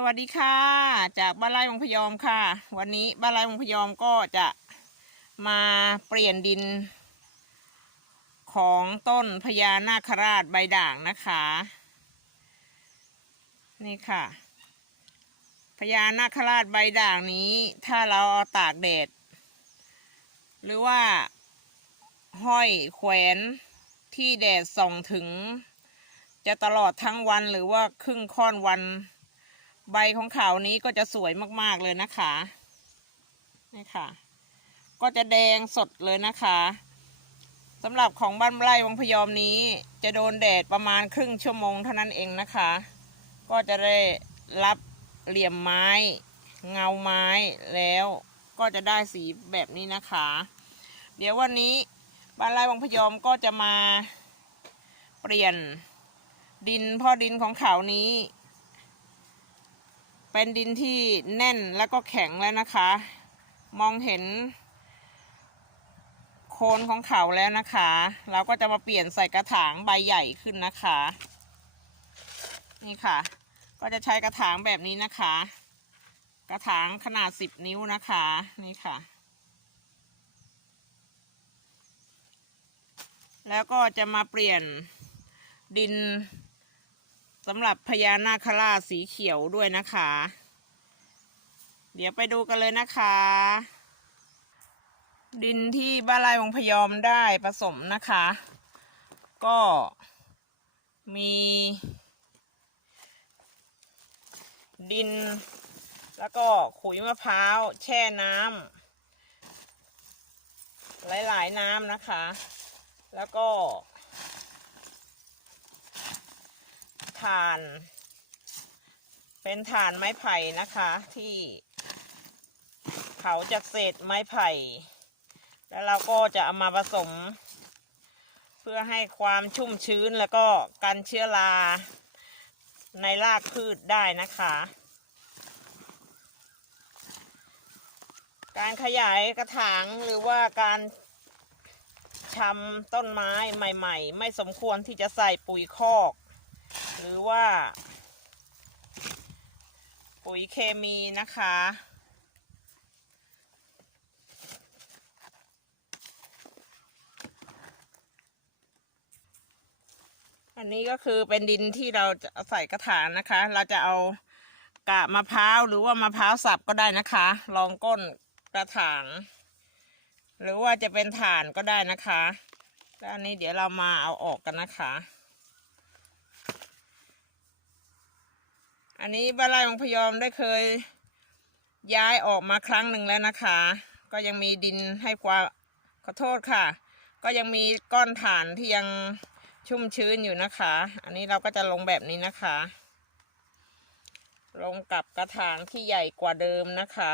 สวัสดีค่ะ จากบ้านไร่วงพยอมค่ะ วันนี้บ้านไร่วงพยอมก็จะมาเปลี่ยนดิน ของต้นพญานาคราชใบด่างนะคะ นี่ค่ะพญานาคราชใบด่างนี้ ถ้าเราเอาตากแดด หรือว่าห้อยแขวนที่แดดส่องถึง จะตลอดทั้งวันหรือว่าครึ่งค่อนวัน ใบของเขานี้ก็จะสวยมากๆเลยนะคะนี่ค่ะ ก็จะแดงสดเลยนะคะสำหรับของบ้านไร่วังพยอมนี้ จะโดนแดดประมาณครึ่งชั่วโมงเท่านั้นเองนะคะ ก็จะได้รับเหลี่ยมไม้ เงาไม้แล้วก็จะได้สีแบบนี้นะคะ เดี๋ยววันนี้บ้านไร่วังพยอมก็จะมาเปลี่ยนดินพ่อดินของเขานี้ เป็นดินที่แน่นแล้วก็แข็งแล้วนะคะ มองเห็น โคนของเขาแล้วนะคะ เราก็จะมาเปลี่ยนใส่กระถางใบใหญ่ขึ้นนะคะ นี่ค่ะ ก็จะใช้กระถางแบบนี้นะคะ กระถางขนาดสิบนิ้วนะคะ นี่ค่ะ แล้วก็จะมาเปลี่ยนดิน สำหรับพญานาคราชสีเขียวด้วยนะคะ เดี๋ยวไปดูกันเลยนะคะ ดินที่บ้านลายวงพยอมได้ผสมนะคะ ก็มี ดิน แล้วก็ขุยมะพร้าวแช่น้ำหลาย ๆ น้ำนะคะ แล้วก็ ถ่าน เป็นถ่านไม้ไผ่นะคะ ที่เผาจากเศษไม้ไผ่ แล้วเราก็จะเอามาผสม เพื่อให้ความชุ่มชื้นแล้วก็กันเชื้อราในรากพืชได้นะคะ การขยายกระถางหรือว่าการชำต้นไม้ใหม่ ๆ ไม่สมควรที่จะใส่ปุ๋ยคอก หรือว่า ปุ๋ยเคมีนะคะ อันนี้ก็คือเป็นดินที่เราจะใส่กระถางนะคะ เราจะเอากาบมะพร้าวหรือว่ามะพร้าวสับก็ได้นะคะ รองก้นกระถาง หรือว่าจะเป็นถ่านก็ได้นะคะแล้วอันนี้เดี๋ยวเรามาเอาออกกันนะคะ อันนี้บ้านไร่ของพยอมได้เคยย้ายออกมาครั้งหนึ่งแล้วนะคะ ก็ยังมีดินให้กว่าขอโทษค่ะ ก็ยังมีก้อนถ่านที่ยังชุ่มชื้นอยู่นะคะ อันนี้เราก็จะลงแบบนี้นะคะ ลงกับกระถางที่ใหญ่กว่าเดิมนะคะ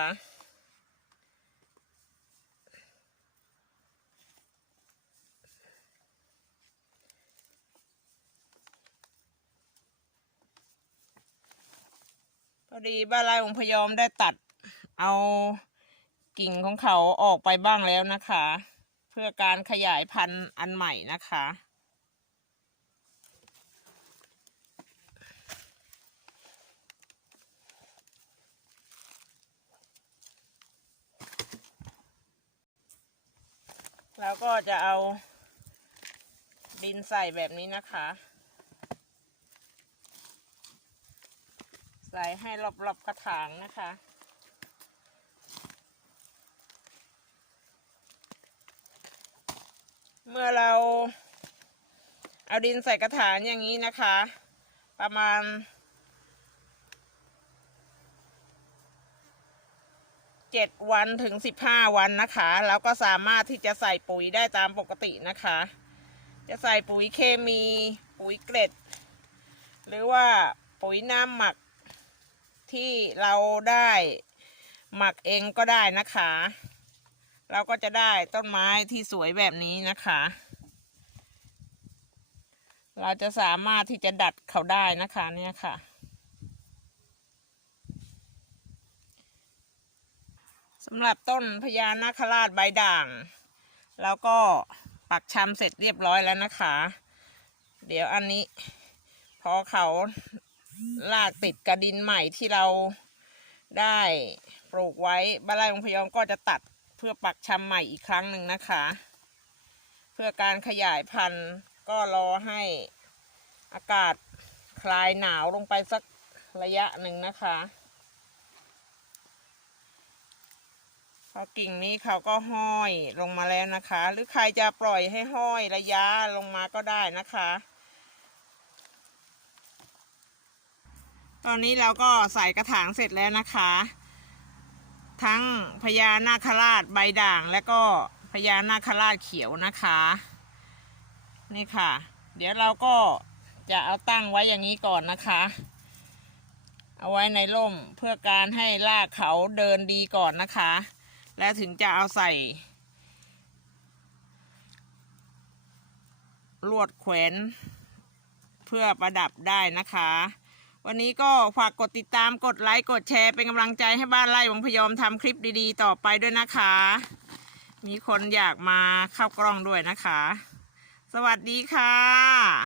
อดีบ้านไร่องพยอมได้ตัดเอากิ่งของเขาออกไปบ้างแล้วนะคะ เพื่อการขยายพันธุ์อันใหม่นะคะ แล้วก็จะเอาดินใส่แบบนี้นะคะ ใส่ให้รอบๆกระถางนะคะ เมื่อเราเอาดินใส่กระถางอย่างนี้นะคะ ประมาณเจ็ดวันถึงสิบห้าวันนะคะแล้วก็สามารถที่จะใส่ปุ๋ยได้ตามปกตินะคะ จะใส่ปุ๋ยเคมี ปุ๋ยเกล็ด หรือว่าปุ๋ยน้ำหมัก ที่เราได้หมักเองก็ได้นะคะ เราก็จะได้ต้นไม้ที่สวยแบบนี้นะคะ เราจะสามารถที่จะดัดเขาได้นะคะเนี่ยค่ะ สำหรับต้นพญานาคราชใบด่าง แล้วก็ปักชำเสร็จเรียบร้อยแล้วนะคะ เดี๋ยวอันนี้พอเขา ลากติดกระดินใหม่ที่เราได้ปลูกไว้บ้านไร่องพยอมก็จะตัดเพื่อปักชำใหม่อีกครั้งหนึ่งนะคะ เพื่อการขยายพันธุ์ก็รอให้อากาศคลายหนาวลงไปสักระยะหนึ่งนะคะพอกิ่งนี้เขาก็ห้อยลงมาแล้วนะคะ หรือใครจะปล่อยให้ห้อยระยะลงมาก็ได้นะคะ ตอนนี้เราก็ใส่กระถางเสร็จแล้วนะคะ ทั้งพญานาคราชใบด่างและก็พญานาคราชเขียวนะคะ นี่ค่ะ เดี๋ยวเราก็จะเอาตั้งไว้อย่างนี้ก่อนนะคะ เอาไว้ในร่มเพื่อการให้รากเขาเดินดีก่อนนะคะ แล้วถึงจะเอาใส่ ลวดแขวนเพื่อประดับได้นะคะ วันนี้ก็ฝากกดติดตามกดไลค์กดแชร์เป็นกำลังใจให้บ้านไร่วังพยอมทำคลิปดีๆ ต่อไปด้วยนะคะ มีคนอยากมาเข้ากล้องด้วยนะคะ สวัสดีค่ะ